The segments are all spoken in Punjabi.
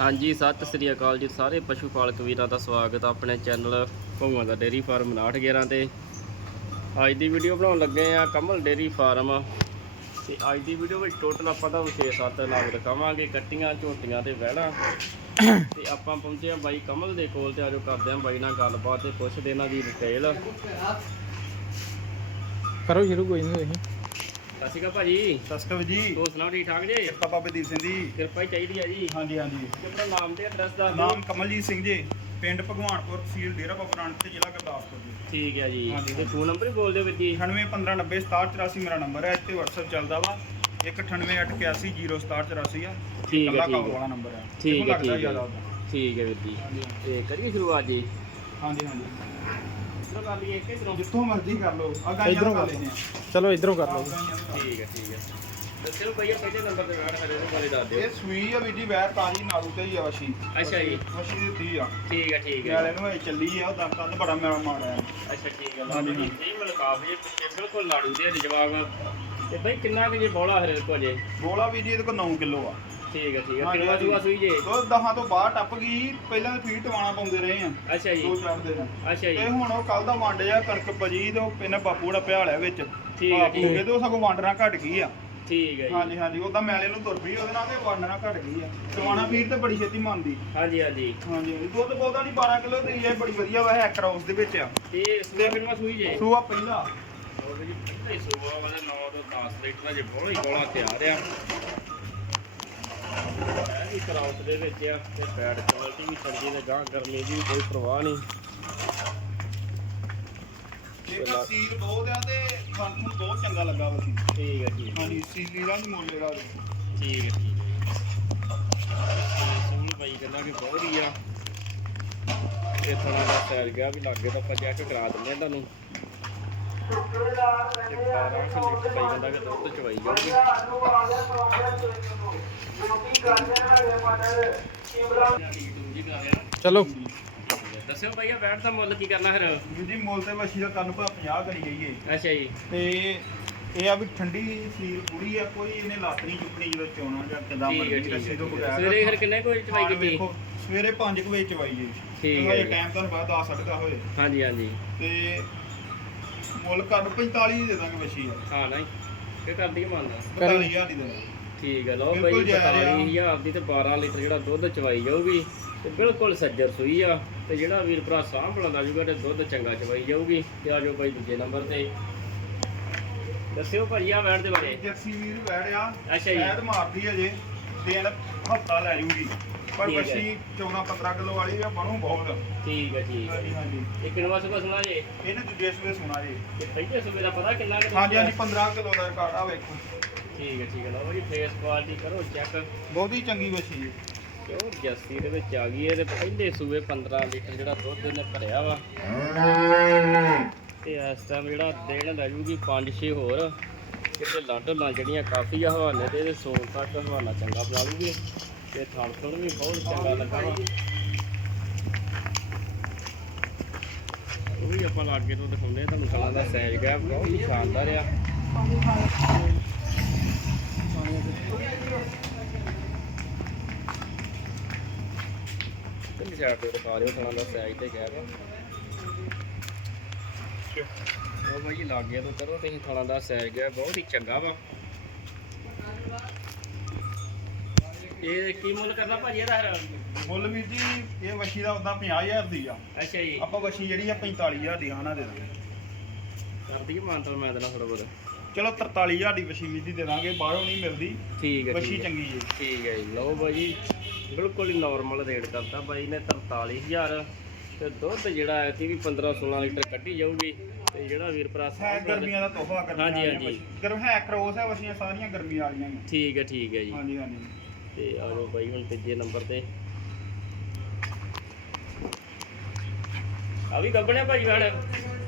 ਹਾਂਜੀ, ਸਤਿ ਸ੍ਰੀ ਅਕਾਲ ਜੀ ਸਾਰੇ ਪਸ਼ੂ ਪਾਲਕ ਵੀਰਾਂ ਦਾ ਸਵਾਗਤ ਆ ਆਪਣੇ ਚੈਨਲ ਭਗਵਾਨ ਦਾ ਡੇਰੀ ਫਾਰਮ 911 ਤੇ। ਅੱਜ ਦੀ ਵੀਡੀਓ ਬਣਾਉਣ ਲੱਗੇ ਆ ਕਮਲ ਡੇਰੀ ਫਾਰਮ। ਤੇ ਅੱਜ ਦੀ ਵੀਡੀਓ ਵਿੱਚ ਟੋਟਲ ਆਪਾਂ ਤੁਹਾਨੂੰ 6-7 ਲੱਗ ਦਿਖਾਵਾਂਗੇ, ਕੱਟੀਆਂ, ਝੋਟੀਆਂ ਤੇ ਵਹਿਣਾ। ਤੇ ਆਪਾਂ ਪਹੁੰਚੇ ਆ ਬਾਈ ਕਮਲ ਦੇ ਕੋਲ ਤੇ ਆਜੋ ਕਰਦੇ ਆ ਬਾਈ ਨਾਲ ਗੱਲਬਾਤ ਤੇ ਪੁੱਛਦੇ ਇਹਨਾਂ ਦੀ ਡਿਟੇਲ ਕਰੋ ਸ਼ੁਰੂ, ਕੋਈ ਨਹੀਂ ਤੁਸੀਂ। ਸਤਿ ਸ਼੍ਰੀ ਅਕਾਲ ਭਾਜੀ। ਸਸਕਵ ਜੀ। ਹੋਰ ਸੁਣਾਓ ਠੀਕ ਠਾਕ ਜੀ? ਕਿਰਪਾ ਬਾਬੇ ਦੀਪ ਸਿੰਘ ਜੀ। ਕਿਰਪਾ ਹੀ ਚਾਹੀਦੀ ਆ ਜੀ। ਹਾਂਜੀ ਹਾਂਜੀ। ਤੇ ਆਪਣਾ ਨਾਮ ਤੇ ਐਡਰੈਸ ਦਾ ਨਾਮ ਕਮਲਜੀਤ ਸਿੰਘ ਜੀ ਪਿੰਡ ਭਗਵਾਨਪੁਰ ਤਹਿਸੀਲ ਡੇਰਾ ਬਾਬਾ ਨਾਨਕ ਤੇ ਜ਼ਿਲ੍ਹਾ ਗੁਰਦਾਸਪੁਰ ਜੀ। ਠੀਕ ਹੈ ਜੀ। ਹਾਂਜੀ। ਤੇ ਫੋਨ ਨੰਬਰ ਹੀ ਬੋਲ ਦਿਓ ਵੀਰ ਜੀ। 9815906784 ਮੇਰਾ ਨੰਬਰ ਹੈ। ਇੱਥੇ WhatsApp ਚੱਲਦਾ ਵਾ। 19881806784 ਆ। ਠੀਕ ਹੈ ਠੀਕ ਕਾਲ ਹੈ ਵਾਲਾ ਨੰਬਰ ਹੈ। ਠੀਕ ਇਹਨੂੰ ਹੈ ਲੱਗਦਾ ਠੀਕ ਜ਼ਿਆਦਾ ਹੈ ਉਹਦਾ। ਠੀਕ ਹੈ ਵੀਰ ਜੀ। ਹਾਂਜੀ। ਤੇ ਕਰੀਏ ਸ਼ੁਰੂਆਤ ਜੀ? ਹਾਂਜੀ ਹਾਂਜੀ। ਚਲੋ ਕਰ ਲਈਏ ਕਿ ਇਧਰੋਂ? ਜਿੱਥੋਂ ਮਰਜ਼ੀ ਕਰ ਲਓ। ਆ ਗਾਈਆਂ ਇੱਧਰੋਂ ਕਰ ਚਲੋ ਇਧਰੋਂ ਕਰ ਲਓ ਠੀਕ ਹੈ ਠੀਕ ਹੈ। ਦੱਸਿਓ ਭਈਆ ਪਹਿਲੇ ਨੰਬਰ ਤੇ ਬੈਠ ਖੜੇ ਨੂੰ ਬਾਰੇ ਦੱਸ ਦਿਓ। ਇਹ ਸੂਈ ਆ ਵੀ ਜੀ ਵੈਰ ਤਾਜੀ ਨਾਲੂ ਤੇ ਹੀ ਆ ਵਸ਼ੀ। ਅੱਛਾ ਜੀ। ਵਸ਼ੀ ਦਿੱਤੀ ਆ। ਠੀਕ ਹੈ ਠੀਕ ਹੈ। ਨਾਲੇ ਨੂੰ ਇਹ ਚੱਲੀ ਆ ਉਹਦਾ ਕੱਦ ਬੜਾ ਮੇਰਾ ਮਾੜਾ ਆ। ਅੱਛਾ ਠੀਕ ਹੈ। ਲਓ। ਹਾਂਜੀ, ਜੀ ਨਹੀਂ ਮਤਲਬ ਕਾਫੀ ਪਿੱਛੇ ਬਿਲਕੁਲ ਲਾੜੂ ਦੇ ਨੇ ਜਵਾਬ। ਤੇ ਭਾਈ ਕਿੰਨਾ ਕੁ ਜੇ ਬੋਲਾ ਹਰੇ ਕੋ ਜੇ ਬੋਲਾ ਵੀ ਜੀ ਇਹਦੇ ਕੋਲ 9 ਕਿਲੋ ਆ। ਠੀਕ ਹੈ ਠੀਕ ਹੈ। ਹਾਂਜੀ, ਕਿੰਨਾ ਹਾਂਜੀ। ਜੂਆ ਸੂਈ ਜੇ? ਦੋ ਦਹਾਂ ਤੋਂ ਬਾਹਰ ਟੱਪ ਗਈ। ਪਹਿਲਾਂ ਤਾਂ ਫੀਟ ਟਵਾਣਾ ਪਾਉਂਦੇ ਰਹੇ ਆ। ਅੱਛਾ ਜੀ। ਦੋ ਚਾਰ ਦਿਨ। ਅੱਛਾ ਤੇ ਜੀ ਹੁਣ ਉਹ ਕੱਲ ਦਾ ਵੰਡ ਜਾ ਕਣਕ ਬਜੀ ਤੇ ਉਹ ਇਹਨਾਂ ਬਾਪੂ ਦਾ ਭਿਆਲਿਆ ਵਿੱਚ। ਠੀਕ ਹੈ, ਠੀਕ। ਹੈ। ਕਹਿੰਦੇ ਉਹ ਸਗੋਂ ਵੰਡਣਾ ਘਟ ਗਈ ਆ। ਠੀਕ ਹੈ ਜੀ। ਹਾਂਜੀ ਹਾਂਜੀ। ਉਹਦਾ ਮੈਲੇ ਨੂੰ ਤੁਰ ਪਈ ਉਹਦੇ ਨਾਲ ਤੇ ਵੰਡਣਾ ਘਟ ਗਈ ਆ। ਟਵਾਣਾ ਫੀਟ ਤੇ ਬੜੀ ਛੇਤੀ ਮੰਨਦੀ। ਹਾਂਜੀ ਹਾਂਜੀ। ਹਾਂਜੀ ਹਾਂਜੀ। ਦੁੱਧ ਬਹੁਤਾ ਨਹੀਂ 12 ਕਿਲੋ ਤੇ ਇਹ ਬੜੀ ਵਧੀਆ ਵਾ ਹੈ ਕ੍ਰੋਸ ਦੇ ਵਿੱਚ ਆ। ਤੇ ਸੂਆ ਕਿੰਨਾ ਸੂਈ ਜੇ? ਸੂਆ ਪਹਿਲਾ। ਉਹ ਜੀ ਪਹਿਲਾਂ ਹੀ ਸੂਆ ਵਾਲੇ 9 ਤੋਂ 10 ਲੀਟਰ ਦਾ ਜੇ ਬੋਲਾ ਹੀ ਬੋਲਾ ਤਿਆਰ ਆ। ਇਹ ਵੀ ਕਰਾਉਟ ਦੇ ਵਿੱਚ ਆ ਤੇ ਬੈਡ ਕੁਆਲਿਟੀ ਵੀ ਚੰਗੀ ਤੇ ਗਾਂ ਗਰਮੀ ਦੀ ਕੋਈ ਪਰਵਾਹ ਨਹੀਂ। ਇਹਦਾ ਸੀਲ ਬਹੁਤ ਆ ਤੇ ਸਾਨੂੰ ਨੂੰ ਬਹੁਤ ਚੰਗਾ ਲੱਗਾ ਵਾ ਸੀ ਠੀਕ ਹੈ ਠੀਕ ਹਾਂਜੀ ਸੀਲੀ ਦਾ ਨਹੀਂ ਮੁੱਲ ਇਹਦਾ ਠੀਕ ਹੈ ਠੀਕ ਸੋਹਣੀ ਬਾਈ ਕਹਿੰਦਾ ਕਿ ਬਹੁਤ ਹੀ ਆ। ਇਹ ਥੋੜਾ ਜਿਹਾ ਸੈਰ ਗਿਆ ਵੀ ਲੱਗੇ ਤਾਂ ਆਪਾਂ ਚੈੱਕ ਕਰਾ ਦਿੰਦੇ ਆ ਤੁਹਾਨੂੰ। ਤੇ 12 ਕਿਲੋ ਲੀਟਰ ਬਾਈ ਕਹਿੰਦਾ ਕਿ ਦੁੱਧ ਚਵਾਈ ਜਾਊਗੀ। ਚਲੋ। ਦੱਸਿਓ ਭਈਆ ਬੈਠ ਦਾ ਮੁੱਲ ਕੀ ਕਰਨਾ ਫਿਰ? ਵੀਰ ਜੀ ਮੁੱਲ ਤੇ ਮੱਛੀ ਦਾ ਕੰਨ ਭਾ 50 ਕਰੀ ਜਾਈਏ। ਅੱਛਾ ਜੀ। ਤੇ ਇਹ ਆ ਵੀ ਠੰਡੀ ਸਰੀਰ ਪੂਰੀ ਆ ਕੋਈ ਇਹਨੇ ਲੱਤ ਨਹੀਂ ਚੁੱਕਣੀ ਜਦੋਂ ਚੋਣਾ ਜਾਂ ਕਿਦਾਂ ਠੀਕ ਹੈ ਮਰਜ਼ੀ ਠੀਕ ਹੈ ਰੱਸੀ ਤੋਂ ਠੀਕ ਹੈ। ਬਗੈਰ ਸਵੇਰੇ ਫਿਰ ਕਿੰਨੇ ਕੋਈ ਚਵਾਈ ਹਾਂ, ਕੀਤੀ? ਵੇਖੋ, ਸਵੇਰੇ 5 ਵਜੇ ਚਵਾਈ ਜੀ ਠੀਕ ਹੈ ਜੀ। ਟਾਈਮ ਤੁਹਾਨੂੰ ਪਤਾ 10 10 ਹੋਏ। ਹਾਂਜੀ ਹਾਂਜੀ। ਤੇ ਮੁੱਲ ਕਰ 45 ਦੇ ਦਾਂਗੇ ਆ ਹਾਂ ਨਹੀਂ ਕੀ ਕਰਦੀ ਮੰਨਦਾ 45000 ਦੀ ਦੇ ਠੀਕ ਹੈ ਲਓ ਬਿਲਕੁਲ ਬਈ ਆ। 45000 ਦੀ ਤੇ 12 ਲੀਟਰ ਜਿਹੜਾ ਦੁੱਧ ਚਵਾਈ ਜਾਊਗੀ ਤੇ ਬਿਲਕੁਲ ਸੱਜਰ ਸੂਈ ਆ। ਤੇ ਜਿਹੜਾ ਵੀਰ ਭਰਾ ਸਾਂਭ ਲੈਂਦਾ ਜੂਗਾ ਤੇ ਦੁੱਧ ਚੰਗਾ ਚਵਾਈ ਜਾਊਗੀ। ਤੇ ਆ ਜਾਓ ਬਾਈ ਦੂਜੇ ਨੰਬਰ ਤੇ। ਦੱਸਿਓ ਭਾਈ ਆ ਵੈਟ ਦੇ ਬਾਰੇ। ਜਰਸੀ ਵੀਰ ਬੈਠ ਆ ਅੱਛਾ ਜੀ। ਸ਼ਾਇਦ ਮਾਰਦੀ ਹੈ ਜੇ ਦਿਨ ਹਫਤਾ ਲੈ ਜੂਗੀ। ਪਰ ਠੀਕ ਹੈ। ਮੱਛੀ 14 15 ਕਿਲੋ ਵਾਲੀ ਆ ਬਣੂ ਬਹੁਤ। ਠੀਕ ਹੈ ਠੀਕ ਹੈ। ਹਾਂਜੀ ਹਾਂਜੀ। ਇਹ ਕਿੰਨਵਾ ਸੁਬਾ ਸੁਣਾ ਜੇ? ਇਹਨੇ ਦੂਜੇ ਸਵੇ ਸੁਣਾ ਜੀ। ਤੇ ਪਹਿਲੇ ਸੂਬੇ ਦਾ ਪਤਾ ਕਿੰਨਾ ਕੁ ਹਾਂਜੀ ਹਾਂਜੀ 15 ਕਿਲੋ ਦਾ ਰਿਕਾਰਡ ਆ ਵੇਖੋ। ਠੀਕ ਹੈ ਠੀਕ ਹੈ। ਲਓ ਜੀ ਫੇਸ ਕੁਆਲਿਟੀ ਕਰੋ ਚੈੱਕ ਬਹੁਤੀ ਚੰਗੀ ਮੱਛੀ ਜੀ। ਪਿਓਰ ਜੱਸੀ ਦੇ ਵਿੱਚ ਆ ਗਈ ਹੈ ਤੇ ਪਹਿਲੇ ਸੂਏ 15 ਲੀਟਰ ਜਿਹੜਾ ਦੁੱਧ ਇਹਨੇ ਭਰਿਆ ਵਾ। ਤੇ ਇਸ ਟਾਈਮ ਜਿਹੜਾ ਦੇਣ ਲੈ ਜੂਗੀ 5-6 ਹੋਰ। ਕਿਤੇ ਲਾਟਲਾਂ ਜਿਹੜੀਆਂ ਕਾਫੀ ਆ ਹਵਾਨੇ ਤੇ ਇਹਦੇ ਸੋਨ ਤੱਕ ਹਵਾਨਾ ਚੰਗਾ ਬਣਾ ਲੂਗੀ ਤੇ ਥਣ ਥਣ ਵੀ ਬਹੁਤ ਚੰਗਾ ਲੱਗਾ ਵਾ। ਉਹ ਵੀ ਆਪਾਂ ਲਾਗੇ ਤੋਂ ਦਿਖਾਉਂਦੇ ਆ, ਤੁਹਾਨੂੰ ਕਲਾਂ ਦਾ ਸਾਈਜ਼ ਗਿਆ, ਬਹੁਤ ਹੀ ਸ਼ਾਨਦਾਰ ਆ। ਤੇ ਸਾਈਡ ਤੇ ਦਿਖਾ ਦਿਓ ਕਲਾਂ ਦਾ ਸਾਈਜ਼ ਤੇ ਗਿਆ ਉਹ ਭਾਈ ਲਾਗੇ ਤੋਂ ਕਰੋ, ਤੁਸੀਂ ਥਾਣਾ ਦਾ ਸਾਈਜ਼ ਗਿਆ, ਬਹੁਤ ਹੀ ਚੰਗਾ ਵਾ। ਇਹ ਕੀ ਮੁੱਲ ਕਰਨਾ ਭਾਜੀ ਇਹਦਾ ਫਿਰ ਮੁੱਲ ਵੀਰ ਜੀ ਇਹ ਮੱਛੀ ਦਾ ਉਦਾਂ 50000 ਦੀ ਆ। ਅੱਛਾ ਜੀ। ਆਪਾਂ ਮੱਛੀ ਜਿਹੜੀ ਆ 45000 ਦੀ ਆਣਾ ਦੇ ਦਾਂਗੇ। ਕਰਦੀ ਕਿ ਮਾਨਤਲ ਮੈਂ ਦੇਣਾ ਥੋੜਾ ਬਹੁਤ। ਚਲੋ 43000 ਦੀ ਮੱਛੀ ਵੀਰ ਜੀ ਦੇ ਦਾਂਗੇ ਬਾਹਰੋਂ ਨਹੀਂ ਮਿਲਦੀ। ਠੀਕ ਹੈ ਠੀਕ ਹੈ ਚੰਗੀ ਜੀ। ਠੀਕ ਹੈ ਜੀ। ਲਓ ਭਾਜੀ ਬਿਲਕੁਲ ਹੀ ਨਾਰਮਲ ਰੇਟ ਕਰਤਾ ਬਾਈ ਨੇ 43000 ਤੇ ਦੁੱਧ ਜਿਹੜਾ ਹੈ ਕਿ ਵੀ 15 16 ਲੀਟਰ ਕੱਢੀ ਜਾਊਗੀ। ਤੇ ਜਿਹੜਾ ਵੀਰ ਭਰਾ ਹੈ ਗਰਮੀਆਂ ਦਾ ਤੋਹਫਾ ਗਰਮੀਆਂ ਹਾਂਜੀ, ਹਾਂਜੀ। ਗਰਮ ਹੈ ਕਰੋਸ ਹੈ ਵਸੀਆਂ ਸਾਰੀਆਂ ਗਰਮੀਆਂ ਵਾਲੀਆਂ ਠੀਕ ਹੈ ਠੀਕ ਹੈ ਜੀ। ਹਾਂਜੀ ਹਾਂਜੀ। ਤੇ ਆ ਜਾਓ ਬਾਈ ਹੁਣ ਤੀਜੇ ਨੰਬਰ ਤੇ। ਆ ਵੀ ਗੱਬਣਿਆ ਭਾਈ ਵੜ?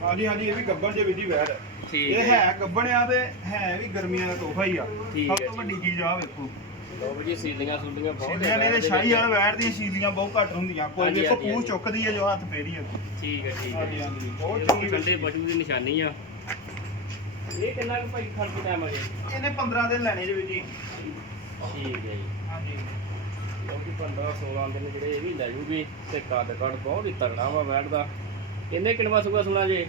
ਹਾਂਜੀ ਹਾਂਜੀ ਇਹ ਵੀ ਗੱਬਣ ਜੇ ਵਿਧੀ ਵੈੜ। ਠੀਕ ਇਹ ਹੈ ਗੱਬਣਿਆ ਤੇ ਹੈ ਵੀ ਗਰਮੀਆਂ ਦਾ ਤੋਹਫਾ ਹੀ ਆ। ਠੀਕ ਸਭ ਹੈ ਤੋਂ। ਵੱਡੀ ਚੀਜ਼ ਆ ਵੇਖੋ। ਲਓ ਜੀ ਸੀਲੀਆਂ ਸੁਲੀਆਂ ਬਹੁਤ ਸੀਲੀਆਂ ਨੇ ਤੇ ਸ਼ਾਹੀ ਵਾਲਾ ਵੈੜ ਦੀਆਂ ਸੀਲੀਆਂ ਬਹੁਤ ਘੱਟ ਹੁੰਦੀਆਂ। ਕੋਈ ਹਾਂਜੀ, ਵੇਖੋ ਹਾਂਜੀ, ਪੂਛ ਹਾਂਜੀ। ਚੁੱਕਦੀ ਹੈ ਜੋ ਹੱਥ ਫੇਰੀ ਹੈ ਠੀਕ ਹੈ ਠੀਕ ਹਾਂਜੀ ਹੈ ਹਾਂਜੀ ਬਹੁਤ ਇਹ ਚੰਗੀ ਵੀ ਮੱਛੀ ਕੰਡੇ ਪਸ਼ੂ ਦੀ ਨਿਸ਼ਾਨੀ ਆ। ਇਹ ਕਿੰਨਾ ਕੁ ਭਾਈ ਖਰਚ ਦਾ ਟਾਈਮ ਆ ਜੀ ਇਹਨੇ 15 ਦਿਨ ਲੈਣੇ ਜੀ ਵੀਰ ਜੀ ਠੀਕ ਹੈ ਜੀ ਹਾਂਜੀ ਲਓ ਜੀ। 15 16 ਦਿਨ ਜਿਹੜੇ ਇਹ ਵੀ ਲੈ ਜੂਗੀ ਤੇ ਕੱਦ ਕੱਦ ਬਹੁਤ ਹੀ ਤਗੜਾ ਵਾ ਬੈਠਦਾ ਇਹਨੇ ਕਿੰਨਵਾ ਸੂਗਾ ਸੁਣਾ ਜੇ?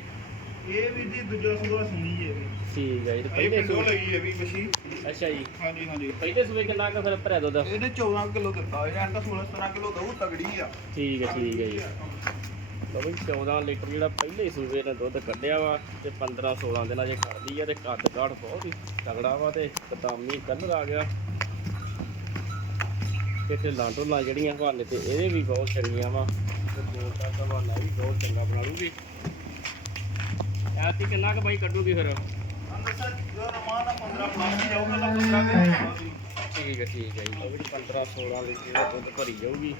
ਇਹ ਵੀ ਜੀ ਦੂਜਾ ਸੂਆ ਸੁਣੀ ਹੈ ਠੀਕ ਹੈ ਜੀ ਤੇ ਇਹ ਪਹਿਲੇ ਪਿੰਡੋਂ ਸੂਏ ਲਈ ਹੈ ਵੀ ਮੱਛੀ ਅੱਛਾ ਜੀ। ਹਾਂਜੀ ਹਾਂਜੀ। ਪਹਿਲੇ ਸੂਏ ਕਿੰਨਾ ਕੁ ਫਿਰ ਭਰਿਆ ਦੁੱਧ? ਇਹਨੇ 14 ਕਿਲੋ ਦਿੱਤਾ ਇਹ ਤਾਂ 16 17 ਕਿਲੋ ਦਊ ਤਗੜੀ ਆ। ਠੀਕ ਹੈ ਠੀਕ ਹੈ ਜੀ। ਲਓ ਵੀ 14 ਲੀਟਰ ਜਿਹੜਾ ਪਹਿਲੇ ਸੂਬੇ ਨੇ ਦੁੱਧ ਕੱਢਿਆ ਵਾ ਤੇ 15 16 ਦਿਨਾਂ ਜੇ ਖੜਦੀ ਆ ਤੇ ਕੱਦ ਕਾਠ ਬਹੁਤ ਹੀ ਤਗੜਾ ਵਾ ਤੇ ਬਦਾਮੀ ਕਲਰ ਆ ਗਿਆ। ਤੇ ਤੇ ਲਾਂਟੋਲਾਂ ਜਿਹੜੀਆਂ ਹਵਾਨੇ ਤੇ ਇਹਦੇ ਵੀ ਬਹੁਤ ਚੰਗੀਆਂ ਵਾ। ਤੇ ਦੋ ਤਾਂ ਹਵਾਨਾ ਵੀ ਬਹੁਤ ਚੰਗਾ ਬਣਾ ਲੂਗੀ ਐਤੀ ਕਿੰਨਾ ਕੁ ਬਾਈ ਕੱਢੂਗੀ ਫਿਰ? ਅੰਦਰ ਸਰ ਜੋ ਰਮਾਨ 15 ਪਲੱਸ ਜਾਊਗਾ ਤਾਂ 15 ਕਿਲੋ ਠੀਕ ਹੈ ਠੀਕ ਹੈ ਜੀ। ਉਹ ਵੀ 15 16 ਲੀਟਰ ਦਾ ਦੁੱਧ ਭਰੀ ਜਾਊਗੀ।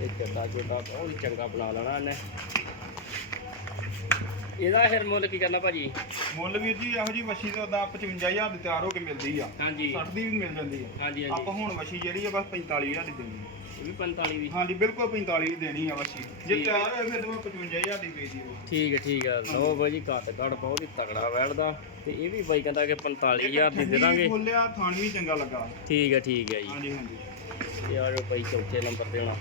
ਤੇ ਚੱਡਾ ਚੋਡਾ ਬਹੁਤ ਚੰਗਾ ਬਣਾ ਲੈਣਾ ਇਹਨੇ। ਇਹਦਾ ਫਿਰ ਮੁੱਲ ਕੀ ਕਰਨਾ ਭਾਜੀ? ਮੁੱਲ ਵੀਰ ਜੀ ਇਹੋ ਜੀ ਮੱਛੀ ਤਾਂ ਉਦਾਂ 55000 ਦੀ ਤਿਆਰ ਹੋ ਕੇ ਮਿਲਦੀ ਆ। ਹਾਂਜੀ। 60 ਦੀ ਵੀ ਮਿਲ ਜਾਂਦੀ ਆ। ਹਾਂਜੀ ਹਾਂਜੀ। ਆਪਾਂ ਹੁਣ ਮੱਛੀ ਜਿਹੜੀ ਆ ਬਸ 45000 ਦੀ ਦੇਣੀ ਆ। ਇਹ ਵੀ 45 ਦੀ। ਹਾਂਜੀ ਬਿਲਕੁਲ 45 ਦੀ ਦੇਣੀ ਆ ਮੱਛੀ ਜੇ। ਤਿਆਰ ਹੋਏ ਫਿਰ ਤਾਂ 55000 ਦੀ ਵੇਚੀ ਉਹ ਠੀਕ ਹੈ ਠੀਕ ਹੈ ਲਓ ਬਾਈ ਜੀ ਘੱਟ ਘੱਟ ਬਹੁਤ ਹੀ ਤਗੜਾ ਵੈੜਦਾ ਤੇ ਇਹ ਵੀ ਬਾਈ ਕਹਿੰਦਾ ਕਿ 45000 ਦੀ ਦੇ ਦਾਂਗੇ ਬੋਲਿਆ ਥਾਣ ਵੀ ਚੰਗਾ ਲੱਗਾ। ਠੀਕ ਹੈ ਠੀਕ ਹੈ ਜੀ। ਹਾਂਜੀ ਹਾਂਜੀ। ਇਹ ਆ ਜਾਓ ਬਾਈ ਚੌਥੇ ਨੰਬਰ ਤੇ ਹੋਣਾ।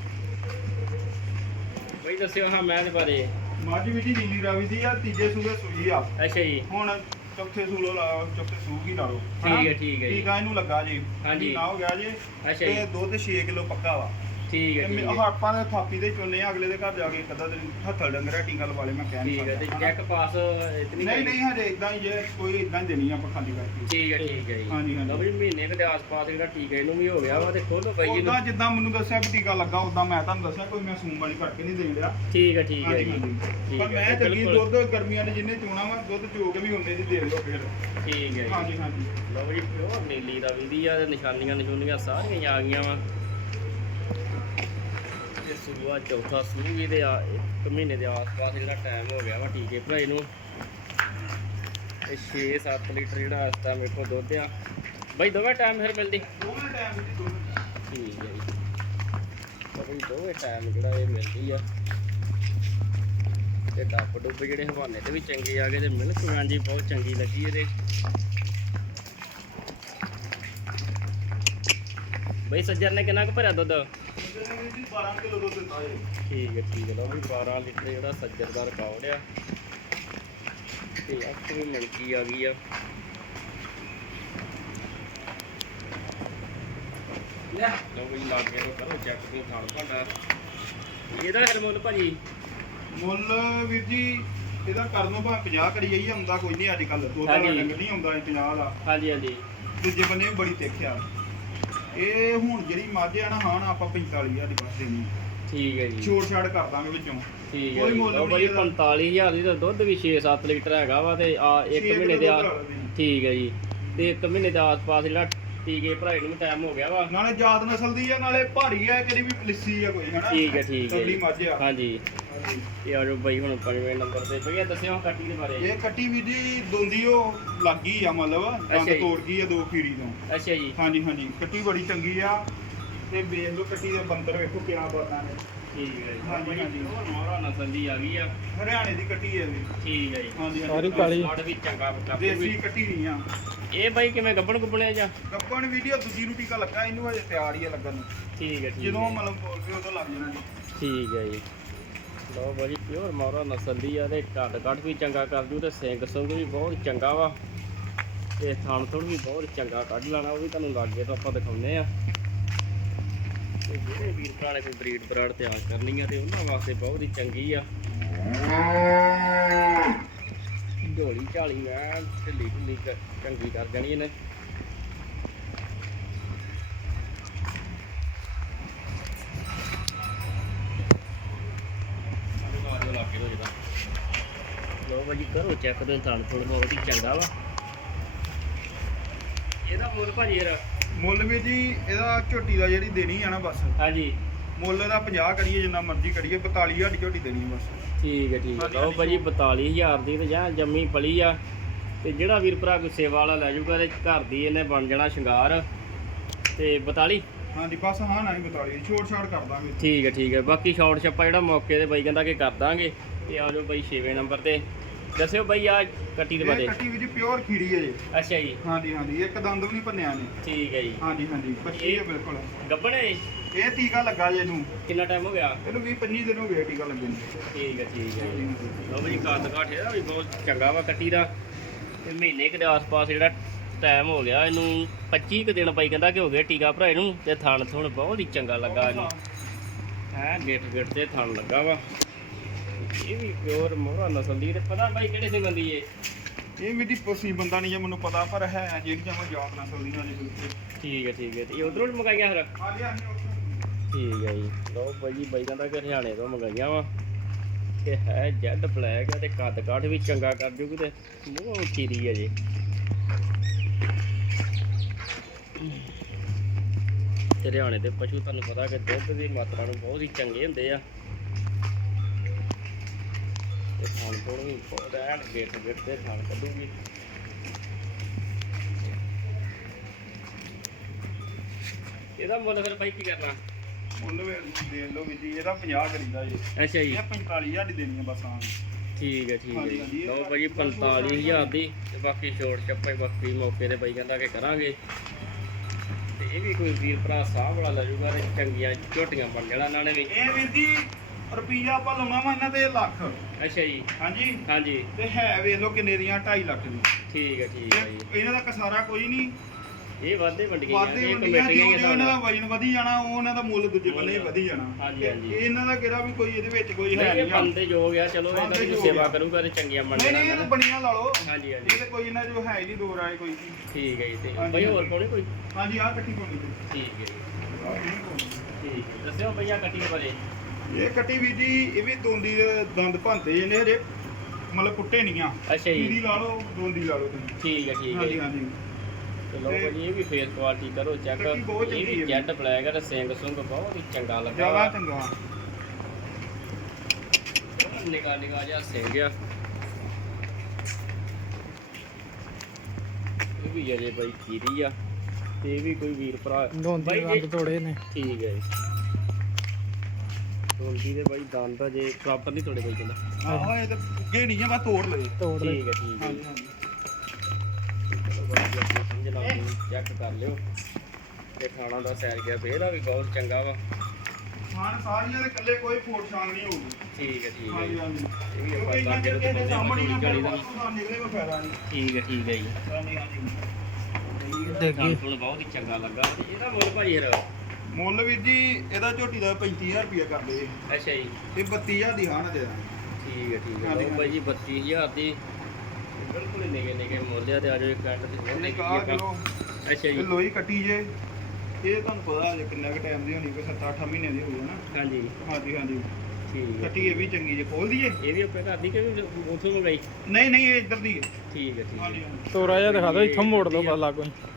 ਬਾਈ ਦੱਸਿਓ ਹਾਂ ਮੈਂ ਦੇ ਬਾਰੇ। ਮੱਝ ਵੀ ਜੀ ਨੀਲੀ ਰਾਵੀ ਦੀ ਆ ਤੀਜੇ ਸੂਬੇ ਸੂਈ ਆ ਅੱਛਾ ਜੀ ਹੁਣ ਚੌਥੇ ਸੂਲੋ ਲਾ ਚੌਥੇ ਹੀ ਲਾ ਲਓ ਠੀਕ? ਹੈ, ਠੀਕ ਹੈ ਜੀ। ਟੀਕਾ ਇਹਨੂੰ ਲੱਗਾ ਜੀ ਹਾਂਜੀ। ਮਹੀਨਾ ਹੋ ਗਿਆ ਜੀ ਅੱਛਾ ਤੇ ਜੀ ਦੁੱਧ 6 ਕਿਲੋ ਪੱਕਾ ਵਾ ਠੀਕ ਹੈ ਤੇ ਹੈ। ਆਪਾਂ ਨੇ ਥਾਪੀ ਦੇ ਚੁੰਨੇ ਆ, ਅਗਲੇ ਦੇ ਘਰ ਜਾ ਕੇ ਕਦਾ ਦਿਨ ਹੱਥਲ ਡੰਗਰਾ ਟੀਕਾ ਲਵਾ ਲੈ ਮੈਂ ਕਹਿ ਨਹੀਂ ਠੀਕ ਹੈ ਤੇ ਸਕਦਾ? ਚੈੱਕ ਪਾਸ ਇਤਨੀ ਨਹੀਂ ਨਹੀਂ ਹਜੇ ਇਦਾਂ ਹੀ ਜੇ ਕੋਈ ਇਦਾਂ ਦੇਣੀ ਆਪਾਂ ਖਾਲੀ ਕਰਕੇ। ਠੀਕ ਹੈ ਠੀਕ ਹੈ ਜੀ। ਹਾਂਜੀ, ਹਾਂਜੀ। ਲਓ ਵੀ ਮਹੀਨੇ ਕੁ ਦੇ ਆਸ-ਪਾਸ ਜਿਹੜਾ ਟੀਕਾ ਇਹਨੂੰ ਵੀ ਹੋ ਗਿਆ ਵਾ ਤੇ ਖੋਲੋ ਬਾਈ ਜੀ ਨੂੰ। ਉਦਾਂ ਜਿੱਦਾਂ ਮੈਨੂੰ ਦੱਸਿਆ ਵੀ ਟੀਕਾ ਲੱਗਾ ਉਦਾਂ ਮੈਂ ਤੁਹਾਨੂੰ ਦੱਸਿਆ ਕੋਈ ਮੈਂ ਸੂਮ ਵਾਲੀ ਕਰਕੇ ਨਹੀਂ ਦੇਣ ਲਿਆ ਠੀਕ ਹੈ ਠੀਕ ਹੈ ਹਾਂਜੀ ਜੀ। ਹਾਂਜੀ। ਠੀਕ ਪਰ ਹੈ, ਮੈਂ ਚੱਲੀ ਬਿਲਕੁਲ। ਦੁੱਧ ਗਰਮੀਆਂ ਦੇ ਜਿੰਨੇ ਚੋਣਾ ਵਾ ਦੁੱਧ ਚੋ ਕੇ ਵੀ ਉਹਨੇ ਦੀ ਦੇ ਲਓ ਫਿਰ। ਠੀਕ ਹੈ ਜੀ। ਹਾਂਜੀ ਹਾਂਜੀ। ਲਓ ਜੀ ਪਿਓਰ ਨੀਲੀ ਦਾ ਵੀਦੀ ਆ ਤੇ ਨਿਸ਼ਾਨੀਆਂ ਨਿਸ਼ੂਨੀਆਂ ਸਾਰੀਆਂ ਹੀ ਆ ਗਈਆਂ ਵਾ। ਤੇ ਸੂਆ ਚੌਥਾ ਸੂਈ ਦੇ ਆ ਇੱਕ ਮਹੀਨੇ ਦੇ ਆਸ-ਪਾਸ ਜਿਹੜਾ ਟਾਈਮ ਹੋ ਗਿਆ ਵਾ ਟੀਕੇ ਭਰਾਈ ਨੂੰ। ਤੇ 6-7 ਲੀਟਰ ਜਿਹੜਾ ਇਸ ਟਾਈਮ ਵੇਖੋ ਦੁੱਧ ਆ। ਬਈ ਦੋਵੇਂ ਟਾਈਮ ਫਿਰ ਮਿਲਦੀ। ਦੋਵੇਂ ਟਾਈਮ ਵਿੱਚ ਦੁੱਧ ਠੀਕ ਹੈ ਜੀ। ਬਈ ਦੋਵੇਂ ਟਾਈਮ ਜਿਹੜਾ ਇਹ ਮਿਲਦੀ ਆ। ਤੇ ਡੱਬ ਡੁੱਬ ਜਿਹੜੇ ਹਵਾਨੇ ਤੇ ਵੀ ਚੰਗੇ ਆ ਗਏ ਤੇ ਮਿਲਕ ਵੈਨ ਜੀ ਬਹੁਤ ਚੰਗੀ ਲੱਗੀ ਇਹਦੇ। ਬਈ ਸੱਜਰ ਨੇ ਕਿੰਨਾ ਕੁ ਭਰਿਆ ਦੁੱਧ? ਉਹਦੇ ਵਿੱਚ ਜੀ 12 ਕਿਲੋ ਦੁੱਧ ਦਿੱਤਾ ਜੀ ਠੀਕ ਹੈ ਠੀਕ ਹੈ ਲਓ ਵੀ 12 ਲੀਟਰ ਜਿਹੜਾ ਸੱਜਰ ਦਾ ਰਿਕਾਰਡ ਆ। ਤੇ ਅੱਖ ਵੀ ਮਿਲਕੀ ਆ ਗਈ ਆ। ਲਓ ਵੀ ਲਾਗੇ ਤੋਂ ਕਰੋ ਚੈੱਕ ਤੇ ਖਾਣ ਭਾਂਡਾ। ਇਹਦਾ ਫਿਰ ਮੁੱਲ ਭਾਜੀ? ਮੁੱਲ ਵੀਰ ਜੀ ਇਹਦਾ ਕਰਨੋਂ ਭਾਵੇਂ 50 ਕਰੀ ਜਾਈਏ ਆਉਂਦਾ ਕੋਈ ਨਹੀਂ ਅੱਜ ਕੱਲ ਦੋ ਤਾਂ ਹਾਂਜੀ। ਡੰਗ ਨਹੀਂ ਆਉਂਦਾ ਇਹ 50 ਦਾ ਹਾਂਜੀ ਹਾਂਜੀ। ਦੂਜੇ ਬੰਨੇ ਵੀ ਬੜੀ ਦੇਖਿਆ ਇਹ ਹੁਣ ਜਿਹੜੀ ਮੱਝ ਆ ਨਾ ਹਾਂ ਨਾ ਆਪਾਂ 45000 ਦੀ ਬਸ ਦੇਣੀ ਠੀਕ ਹੈ ਜੀ। ਛੋੜ ਛਾੜ ਕਰ ਦਾਂਗੇ ਵਿੱਚੋਂ। ਠੀਕ ਹੈ ਕੋਈ ਮੁੱਲ ਨਹੀਂ ਇਹਦਾ। 45000 ਦੀ ਤਾਂ ਦੁੱਧ ਵੀ 6-7 ਲੀਟਰ ਹੈਗਾ ਵਾ ਤੇ ਆ ਇੱਕ ਛੇ ਮਹੀਨੇ ਕਿਲੋ ਦੇ ਆ ਦੁੱਧ। ਠੀਕ ਹੈ ਜੀ। ਤੇ ਇੱਕ ਮਹੀਨੇ ਦੇ ਆਸ-ਪਾਸ ਜਿਹੜਾ ਟੀਕੇ ਭਰਾਈ ਨੂੰ ਵੀ ਟਾਈਮ ਹੋ ਗਿਆ ਵਾ। ਨਾਲੇ ਜਾਤ ਨਸਲ ਦੀ ਆ ਨਾਲੇ ਭਾਰੀ ਆ ਕਿਹੜੀ ਵੀ ਲਿੱਸੀ ਆ ਕੋਈ ਹਨਾ? ਠੀਕ ਹੈ ਠੀਕ ਹੈ ਤਗੜੀ। ਮੱਝ ਆ। ਹਾਂਜੀ। ਹਾਂਜੀ। ਤੇ ਆ ਜਾਓ ਬਾਈ ਹੁਣ ਪੰਜਵੇਂ ਨੰਬਰ ਤੇ ਭਈਆ ਦੱਸਿਓ ਕੱਟੀ ਦੇ ਬਾਰੇ। ਇਹ ਕੱਟੀ ਵੀ ਜੀ ਦੋਂਦੀ ਉਹ ਲੱਗ ਆ ਮਤਲਬ ਅੱਛਾ। ਤੋੜ ਗਈ ਆ ਦੋ ਖੀਰੀ ਤੋਂ। ਅੱਛਾ ਜੀ। ਹਾਂਜੀ ਹਾਂਜੀ। ਕੱਟੀ ਬੜੀ ਚੰਗੀ ਆ। ਤੇ ਵੇਖ ਲਓ ਕੱਟੀ ਦੇ ਬੰਦਰ ਵੇਖੋ ਕਿਆ ਬਾਤਾਂ ਨੇ। ਠੀਕ ਹੈ ਜੀ। ਹਾਂਜੀ, ਹਾਂਜੀ। ਉਹ ਮੋਹਰਾ ਨਸਲ ਦੀ ਆ ਗਈ ਆ। ਹਰਿਆਣੇ ਦੀ ਕੱਟੀ ਹੈ ਵੀ ਠੀਕ ਹੈ ਜੀ। ਹਾਂਜੀ ਸਾਰੀ ਕਾਲੀ। ਕਾੜ ਵੀ ਚੰਗਾ ਕੱਪ ਦੇਸੀ ਕੱਟੀ ਨਹੀਂ ਆ। ਇਹ ਬਾਈ ਕਿਵੇਂ ਗੱਬਣ ਗੁੱਬਣੇ ਜਾਂ? ਗੱਪਣ ਵੀਡੀਓ ਦੂਜੀ ਨੂੰ ਟੀਕਾ ਲੱਗਾ ਇਹਨੂੰ ਹਜੇ ਤਿਆਰ ਹੀ ਆ ਲੱਗਣ ਨੂੰ। ਠੀਕ ਹੈ ਠੀਕ ਜਦੋਂ ਮਤਲਬ ਬੋਲ ਕੇ ਉਦੋਂ ਲੱਗ ਜਾਣਾ ਜੀ। ਠੀਕ ਹੈ ਜੀ। ਲਓ ਬਾਜੀ ਪਿਓਰ ਮੋਹਰਾ ਨਸਲ ਦੀ ਆ ਤੇ ਕੱਦ ਕੱਟ ਵੀ ਚੰਗਾ ਕਰ ਦੂ ਤੇ ਸਿੰਘ ਸੁੰਗ ਵੀ ਬਹੁਤ ਚੰਗਾ ਵਾ। ਤੇ ਥਣ ਥੁਣ ਵੀ ਬਹੁਤ ਚੰਗਾ ਕੱਢ ਲੈਣਾ ਉਹ ਵੀ ਤੁਹਾਨੂੰ ਲਾਗੇ ਤੋਂ ਆਪਾਂ ਦਿਖਾਉਂਦੇ ਆ। ਤੇ ਜਿਹੜੇ ਵੀਰ ਭਰਾ ਨੇ ਕੋਈ ਬਰੀਡ ਬਰਾਡ ਤਿਆਰ ਕਰਨੀ ਆ ਤੇ ਉਹਨਾਂ ਵਾਸਤੇ ਬਹੁਤ ਹੀ ਚੰਗੀ ਆ। ਢੋਲੀ ਝਾਲੀ ਮੈਂ ਢਿੱਲੀ ਢਿੱਲੀ ਚੰਗੀ ਕਰ ਜਾਣੀ ਇਹਨੇ। ਲੋ ਕਰੋ ਚੈੱਕ ਤੇ ਥਣ ਥੋੜਾ ਬਹੁਤ ਹੀ ਚੰਗਾ ਵਾ। ਇਹਦਾ ਮੁੱਲ ਭਾਜੀ ਯਾਰ ਮੁੱਲ ਵੀ ਜੀ ਇਹਦਾ ਝੋਟੀ ਦਾ ਜਿਹੜੀ ਦੇਣੀ ਆ ਨਾ ਬਸ। ਹਾਂਜੀ। ਮੁੱਲ ਦਾ 50 ਕਰੀਏ ਜਿੰਨਾ ਮਰਜ਼ੀ ਕਰੀਏ 42000 ਦੀ ਝੋਟੀ ਦੇਣੀ ਬਸ। ਠੀਕ ਹੈ ਠੀਕ ਹੈ। ਲਓ ਭਾਜੀ 42000 ਦੀ ਤੇ ਜਾਂ ਜੰਮੀ ਪਲੀ ਆ। ਤੇ ਜਿਹੜਾ ਵੀਰ ਭਰਾ ਕੋਈ ਸੇਵਾ ਵਾਲਾ ਲੈ ਜਾਊਗਾ ਤੇ ਘਰ ਦੀ ਇਹਨੇ ਬਣ ਜਾਣਾ ਸ਼ਿੰਗਾਰ। ਤੇ 42 ਹਾਂਜੀ ਬਸ ਹਾਂ ਨਾ ਹੀ 42 ਛੋੜ ਛਾੜ ਕਰ ਦਾਂਗੇ। ਠੀਕ ਹੈ ਠੀਕ ਹੈ। ਬਾਕੀ ਸ਼ਾਰਟ ਛੱਪਾ ਜਿਹੜਾ ਮੌਕੇ ਤੇ ਬਾਈ ਕਹਿੰਦਾ ਕਿ ਕਰ ਦਾਂਗੇ। ਤੇ ਆ ਜਾਓ ਬਾਈ 6ਵੇਂ ਨੰਬਰ ਤੇ। ਦੱਸਿਓ ਬਾਈ ਆ ਕੱਟੀ ਦੇ ਇਹ ਬਾਰੇ ਕੱਟੀ ਵੀ ਜੀ ਪਿਓਰ ਖੀਰੀ ਹੈ ਜੀ। ਅੱਛਾ ਜੀ। ਹਾਂਜੀ ਹਾਂਜੀ ਇੱਕ ਦੰਦ ਵੀ ਨਹੀਂ ਭੰਨਿਆ ਨੇ ਠੀਕ ਹੈ ਜੀ। ਹਾਂਜੀ ਹਾਂਜੀ ਬੱਚੀ ਹੈ ਬਿਲਕੁਲ। ਗੱਬਣੇ ਇਹ? ਟੀਕਾ ਲੱਗਾ ਜੇ ਇਹਨੂੰ। ਕਿੰਨਾ ਟਾਈਮ ਹੋ ਗਿਆ? ਇਹਨੂੰ 20 25 ਦਿਨ ਹੋ ਗਏ ਟੀਕਾ ਲੱਗੇ ਨੂੰ। ਠੀਕ ਹੈ ਠੀਕ ਹੈ ਲਓ ਜੀ ਕੱਦ ਕਾਠ ਇਹਦਾ ਵੀ ਬਹੁਤ ਚੰਗਾ ਵਾ ਕੱਟੀ ਦਾ। ਤੇ ਮਹੀਨੇ ਦੇ ਆਸ-ਪਾਸ ਜਿਹੜਾ ਟਾਈਮ ਹੋ ਗਿਆ ਇਹਨੂੰ 25 ਕੁ ਦਿਨ ਪਈ ਕਹਿੰਦਾ ਕਿ ਹੋ ਗਿਆ ਟੀਕਾ ਭਰਾ ਇਹਨੂੰ ਤੇ ਥਣ ਥੁਣ ਬਹੁਤ ਹੀ ਚੰਗਾ ਲੱਗਾ ਇਹਨੂੰ। ਹੈ ਗਿੱਟ ਗਿੱਟ ਤੇ ਥਣ ਲੱਗਾ ਵਾ। ਇਹ ਵੀ ਪਿਓਰ ਮੋਹਰਾ ਨਸਲ ਦੀ ਤੇ ਪਤਾ ਬਾਈ ਕਿਹੜੇ ਸਿੰਘ ਦੀ ਏ ਇਹ ਵੀ ਦੀ ਪਸੀ ਬੰਦਾ ਨਹੀਂ ਜੇ ਮੈਨੂੰ ਪਤਾ ਪਰ ਹੈ ਜਿਹੜੀਆਂ ਮੈਂ ਯਾਦ ਨਾ ਸਕਦੀਆਂ ਨੇ ਬਿਲਕੁਲ। ਠੀਕ ਹੈ ਠੀਕ ਹੈ। ਤੇ ਇਹ ਉਧਰੋਂ ਮੰਗਾਈਆਂ ਫਿਰ? ਆ ਗਿਆ ਠੀਕ ਹੈ ਜੀ। ਲਓ ਬਾਈ ਜੀ ਬਾਈ ਕਹਿੰਦਾ ਕਿ ਹਰਿਆਣੇ ਤੋਂ ਮੰਗਾਈਆਂ ਵਾ। ਤੇ ਹੈ ਜੈਡ ਬਲੈਕ ਆ ਤੇ ਕੱਦ ਕਾਠ ਵੀ ਚੰਗਾ ਕਰ ਜੂਗੀ ਤੇ ਮੂੰਹ ਚੀਰੀ ਹੈ ਜੀ। ਤੇ ਹਰਿਆਣੇ ਦੇ ਪਸ਼ੂ ਤੁਹਾਨੂੰ ਪਤਾ ਕਿ ਦੁੱਧ ਦੀ ਮਾਤਰਾ ਨੂੰ ਬਹੁਤ ਹੀ ਚੰਗੇ ਹੁੰਦੇ ਆ। ਤੇ ਖਾਣ ਕੋਲ ਵੀ ਬਹੁਤ ਐਨ ਗੇਟ ਗੇਟ ਤੇ ਖਾਣ ਕੱਢੂਗੀ ਇਹਦਾ ਮੁੱਲ ਫਿਰ ਬਾਈ ਕੀ ਕਰਨਾ? ਮੁੱਲ ਵੇ ਦੇ ਲਓ ਵੀ ਜੀ ਇਹਦਾ 50 ਕਰੀਦਾ ਜੀ। ਅੱਛਾ ਜੀ। ਇਹ 45000 ਦੀ ਦੇਣੀ ਆ ਬਸ ਆਂ ਠੀਕ ਹੈ ਠੀਕ ਹੈ ਹਾਂਜੀ, ਜੀ ਹਾਂਜੀ, ਲਓ ਇਹ ਭਾਜੀ ਬਾਕੀ 45000 ਦੀ। ਤੇ ਬਾਕੀ ਛੋਟ ਛੱਪੇ ਬਾਕੀ ਮੌਕੇ ਤੇ ਬਾਈ ਕਹਿੰਦਾ ਕਿ ਕਰਾਂਗੇ। ਤੇ ਇਹ ਵੀ ਕੋਈ ਵੀਰ ਭਰਾ ਸਾਹ ਵਾਲਾ ਲੈ ਤੇ ਚੰਗੀਆਂ ਝੋਟੀਆਂ ਬਣ ਜਾਣਾ ਇਹਨਾਂ ਨੇ ਵੀ। ਇਹ ਵੀਰ ਜੀ ਰੁਪਈਆ ਆਪਾਂ ਲਾਉਣਾ ਵਾ ਇਹਨਾਂ ਤੇ ਲੱਖ। ਅੱਛਾ ਜੀ। ਹਾਂਜੀ? ਹਾਂਜੀ। ਤੇ ਹੈ ਵੇਖ ਲਓ ਕਿੰਨੇ ਦੀਆਂ 2.5 ਲੱਖ ਦੀ ਠੀਕ ਹੈ ਠੀਕ ਹੈ ਜੀ। ਇਹ- ਇਹਨਾਂ ਦਾ ਕਸਾਰਾ ਕੋਈ ਨਹੀਂ। ਇਹ ਵਾਧੇ ਵੰਡ ਗਈਆਂ ਵਾਧੇ ਇਹ ਵੰਡੀਆਂ ਜਿਉਂ ਜਿਉਂ ਇਹਨਾਂ ਦਾ ਵਜਨ ਵਧੀ ਜਾਣਾ ਉਹ ਉਹਨਾਂ ਦਾ ਮੁੱਲ ਦੂਜੇ ਬੰਨੇ ਵਧੀ ਜਾਣਾ। ਹਾਂਜੀ। ਇਹਨਾਂ ਦਾ ਕਿਹੜਾ ਵੀ ਕੋਈ ਇਹਦੇ ਵਿੱਚ ਕੋਈ ਹੈ ਨਹੀਂ ਇਹ। ਬੰਦੇ ਜੋ ਗਿਆ ਚਲੋ ਇਹਨਾਂ ਬੰਦੇ ਦੀ ਜੋ ਸੇਵਾ। ਕਰੂਗਾ ਤੇ ਚੰਗੀਆਂ ਬਣ ਨਹੀਂ ਇਹ। ਬਣੀਆਂ ਲਾ ਲਓ। ਹਾਂਜੀ ਇਹ ਹਾਂਜੀ ਤੇ ਕੋਈ ਇਹਨਾਂ ਜੋ ਹੈ ਹੀ ਨਹੀਂ ਦੋ ਰਾਏ ਕੋਈ। ਠੀਕ ਹੈ ਜੀ ਤੇ ਬਈ ਹੋਰ। ਕੋਣੀ ਕੋਈ? ਹਾਂਜੀ ਆਹ ਕੱਟੀ ਕੋਣੀ ਠੀਕ ਹੈ ਜੀ। ਪਾਉਣੀ। ਠੀਕ ਦੱਸਿਓ ਭਈਆ ਕੱਟੀ ਬਾਰੇ ਇਹ ਕੱਟੀ ਵੀ ਜੀ ਇਹ ਵੀ ਦੋਂਦੀ ਦੇ ਦੰਦ ਭੰਤੇ ਨੇ ਹਜੇ। ਮਤਲਬ ਪੁੱਟੇ ਨਹੀਂ ਆ। ਅੱਛਾ ਜੀ। ਇਹਦੀ ਲਾ ਲਓ ਦੋਂਦੀ ਲਾ ਲਓ ਤੁਸੀਂ। ਠੀਕ ਹੈ ਠੀਕ ਹੈ ਹਾਂਜੀ ਜੀ। ਹਾਂਜੀ। ਚਲੋ ਭਾਜੀ ਇਹ ਵੀ ਫੇਸ ਕੁਆਲਿਟੀ ਕਰੋ ਚੈੱਕ ਕੱਟੀ ਬਹੁਤ ਇਹ ਚੰਗੀ ਵੀ ਹੈ ਜੈਡ ਬਲੈਕ ਹੈ ਤੇ ਸਿੰਗ ਸੁੰਗ ਬਹੁਤ ਹੀ ਚੰਗਾ ਲੱਗਾ। ਜ਼ਿਆਦਾ ਚੰਗਾ। ਨਿਕਾ ਨਿਕਾ ਜਿਹਾ ਸਿੰਘ ਆ। ਇਹ ਵੀ ਅਜੇ ਬਾਈ ਖੀਰੀ ਆ। ਤੇ ਇਹ ਵੀ ਕੋਈ ਵੀਰ ਭਰਾ। ਦੋਂਦੀ ਬਾਈ ਦੇ ਜੀ- ਤੋੜੇ ਨੇ। ਠੀਕ ਹੈ ਜੀ। ਦੋਂਦੀ ਦੇ ਬਾਈ ਦੰਦ ਆ ਜੇ ਪ੍ਰੋਪਰ ਨਹੀਂ ਤੋੜੇ ਕੋਈ ਕਹਿੰਦਾ ਆਹੋ ਇਹ ਤਾਂ ਉੱਗੇ ਨਹੀਂ ਆ ਮੈਂ ਤੋੜ ਲਏ। ਤੋੜ ਲੈ ਠੀਕ ਹੈ ਠੀਕ ਹੈ। ਹਾਂਜੀ ਹਾਂਜੀ। ਚਲੋ ਬਾਈ ਜੀ ਆਪਣੀ ਸਮਝ ਨਾਲ ਚੈੱਕ ਕਰ ਲਿਓ। ਤੇ ਖਾਣਾ ਦਾ ਸੈਰ ਗਿਆ ਇਹਦਾ ਵੀ ਬਹੁਤ ਚੰਗਾ ਵਾ। ਖਾਣ ਸਾਰੀਆਂ ਦੇ ਇਕੱਲੇ ਕੋਈ ਫੋਟ ਛਾਣ ਨਹੀਂ ਹੋਊਗੀ। ਠੀਕ ਹੈ ਠੀਕ ਹੈ। ਹਾਂਜੀ ਜੀ ਹਾਂਜੀ। ਇਹ ਵੀ ਕਿਉਂਕਿ ਆਪਾਂ ਲਾਗੇ ਦੇ ਤੋਂ ਕਿਸੇ ਸਾਹਮਣੇ ਨਾ ਦਾ ਨਿਕਲੇ ਕੋਈ ਫਾਇਦਾ ਨਹੀਂ। ਠੀਕ ਹੈ ਠੀਕ ਹੈ ਜੀ। ਹਾਂਜੀ ਹਾਂਜੀ। ਦੇਖੀ ਸਾਨੂੰ ਬਹੁਤ ਹੀ ਚੰਗਾ ਲੱਗਾ। ਇਹਦਾ ਮੁੱਲ ਭਾਜੀ ਫਿਰ ਮੁੱਲ ਵੀਰ ਜੀ ਇਹਦਾ ਝੋਟੀ ਦਾ 35000 ਰੁਪਇਆ ਕਰਦੇ ਅੱਛਾ ਜੀ। ਇਹ 32000 ਦੀ ਹਾਂ ਨਾ ਦੇ ਦਾਂਗੇ। ਠੀਕ ਹੈ ਠੀਕ ਹੈ ਲਓ ਭਾਈ ਜੀ 32000 ਦੀ। ਬਿਲਕੁਲ ਹੀ ਨਿਗੇ ਨਿਗੇ ਮੁੱਲ ਆ ਤੇ ਆਜੋ ਇੱਕ ਘੰਟੇ ਤੇ ਨਿੱਕੀ ਕਹਾ ਚਲੋ ਅੱਛਾ ਇਹ ਜੀ ਲੋਈ ਕੱਟੀ ਜੇ। ਇਹ ਤੁਹਾਨੂੰ ਪਤਾ ਜੇ ਕਿੰਨਾ ਕੁ ਟਾਈਮ ਦੀ ਹੋਣੀ ਕੋਈ 7-8 ਮਹੀਨੇ ਦੀ ਹੋਊ ਨਾ ਹਾਂਜੀ। ਹਾਂਜੀ ਹਾਂਜੀ। ਠੀਕ ਹੈ ਕੱਟੀ ਇਹ ਵੀ ਚੰਗੀ ਜੇ। ਖੋਲ ਦਈਏ? ਇਹ ਵੀ ਆਪਣੇ ਘਰ ਦੀ ਕਿ ਵੀ ਉਥੋਂ ਮੰਗਾਈ? ਨਹੀਂ ਨਹੀਂ ਇਹ ਇੱਧਰ ਦੀ ਹੈ। ਠੀਕ ਹੈ ਠੀਕ ਹਾਂਜੀ ਹੈ ਹਾਂਜੀ। ਤੋਰਾ ਜਿਹਾ ਦਿਖਾ ਦਿਓ ਇੱਥੋਂ ਮੋੜ ਦਿਓ ਬਾਲਾ ਕੋਈ। ਤੇ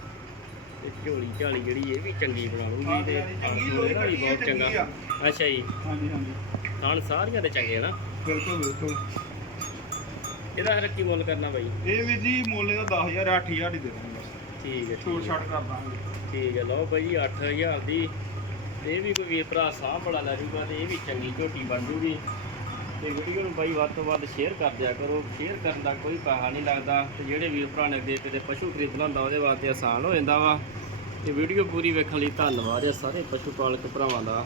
ਝੋਲੀ ਝਾਲੀ ਜਿਹੜੀ ਇਹ ਵੀ ਚੰਗੀ ਬਣਾ ਲੂਗੀ ਤੇ ਚੰਗੀ ਇਹਦਾ ਹੈ, ਬਹੁਤ ਚੰਗੀ। ਅੱਛਾ ਜੀ। ਹਾਂਜੀ ਹਾਂਜੀ। ਥਾਣ ਸਾਰੀਆਂ ਦੇ ਚੰਗੇ ਨਾ? ਬਿਲਕੁਲ ਬਿਲਕੁਲ। ਇਹਦਾ ਫਿਰ ਕੀ ਮੁੱਲ ਕਰਨਾ ਬਾਈ? ਇਹ ਵੀਰ ਜੀ ਮੁੱਲ ਦਾ 10000 8000 ਦੀ ਦੇ ਦਾਂਗੇ ਠੀਕ ਹੈ ਛੋਟ ਹੈ ਛਾਟ ਕਰ ਦਾਂਗੇ। ਠੀਕ ਹੈ ਲਓ ਭਾਈ 8000 ਦੀ। ਇਹ ਵੀ ਕੋਈ ਵੀਰ ਭਰਾ ਸਾਹ ਬੜਾ ਲੈ ਜੂਗਾ ਤੇ ਇਹ ਵੀ ਚੰਗੀ ਝੋਟੀ ਬਣ ਜੂਗੀ। ਤੇ ਵੀਡੀਓ ਨੂੰ ਬਾਈ ਵੱਧ ਤੋਂ ਵੱਧ ਸ਼ੇਅਰ ਕਰ ਦਿਆ ਕਰੋ। ਸ਼ੇਅਰ ਕਰਨ ਦਾ ਕੋਈ ਪੈਸਾ ਨਹੀਂ ਲੱਗਦਾ ਤੇ ਜਿਹੜੇ ਵੀਰ ਭਰਾ ਨੇ ਅੱਗੇ ਕਿਤੇ ਪਸ਼ੂ ਖਰੀਦਣਾ ਹੁੰਦਾ ਉਹਦੇ ਵਾਸਤੇ ਆਸਾਨ ਹੋ ਜਾਂਦਾ ਵਾ। ਤੇ ਵੀਡੀਓ ਪੂਰੀ ਵੇਖਣ ਲਈ ਧੰਨਵਾਦ ਹੈ ਸਾਰੇ ਪਸ਼ੂ ਪਾਲਕ ਭਰਾਵਾਂ ਦਾ।